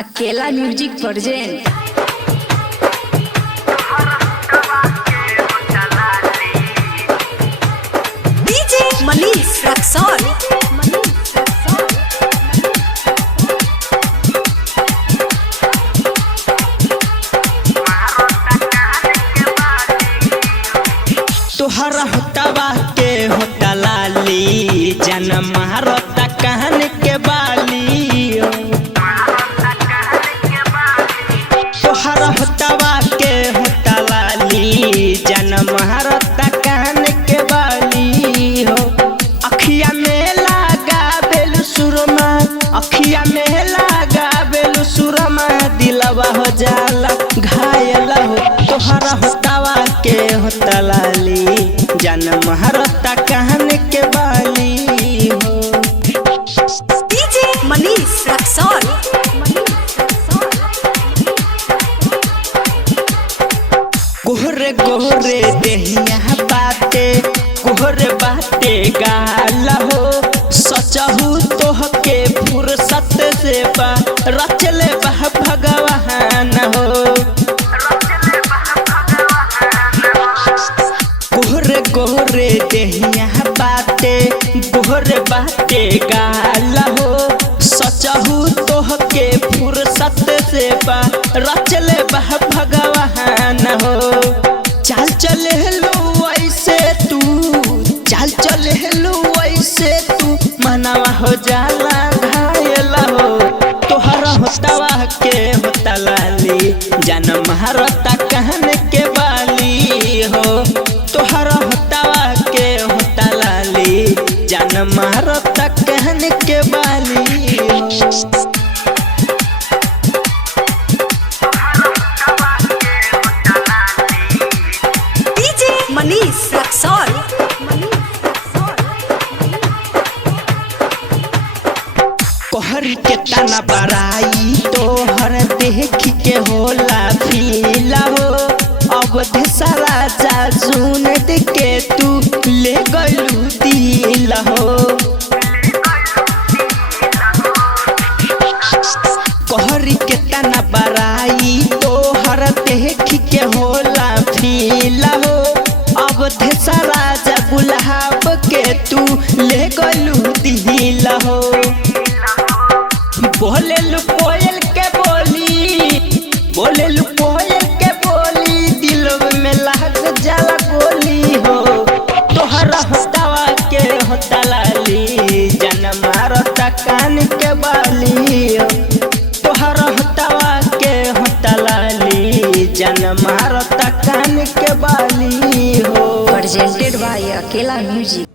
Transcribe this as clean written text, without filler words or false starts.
अकेला music present. DJ Manish Raxaul. तोहरा होतवा के होता लाली जन्म मारता कहन के बाली। तोहरा होतवा के होता लाली जन्म मारता कहन के बाली हो। अखिया में लगा बेलु सुरमा, अखिया में लगा बेलु सुरमा, दिलवा हो जाला घायल हो। तोहरा होतवा के होता लाली जन्म हरता कहन के बाली हो। डीजे मनीष रक्सौल। गोहरे गोहरे देहिया बाते गोहरे बाते गाला हो। सचहू तोह के फुर्सत से बा रचले बह भगवान हो। गोहरे गोहरे देहिया बाते गोहरे बाते गाला हो। सचहू तोह के फुर्सत से बा रचले बह भगवान हो। चाल चले लो ऐसे तू, चाल चले लो ऐसे तू, मनवा हो जाला घायल हो। तोहरा होतवा के होता लाली जन्म हरता कहन के बाली हो। तोहरा होतवा के होता लाली जन्म हरता कहन के बाली हो। डीजे मनीष रक्सौल। कोहरी के तना बराई तोहर देख के होला फीला हो। अब सारा जाजून के तू ले गलू दिल हो। कोहरी के तना बराई तोहर देख के होला फीला हो। अब सारा जा गुलाब के तू ले गलू दिल हो। बोले लू कोयल के बोली, बोले लू कोयल के बोली, दिल में लग जाला गोली हो। तोहरा होतवा के होता लाली जन्म मारता कान के बाली हो। तोहरा होतवा के होता लाली जन्म मारता कान के बाली हो। प्रेजेंटेड बाय अकेला म्यूजिक।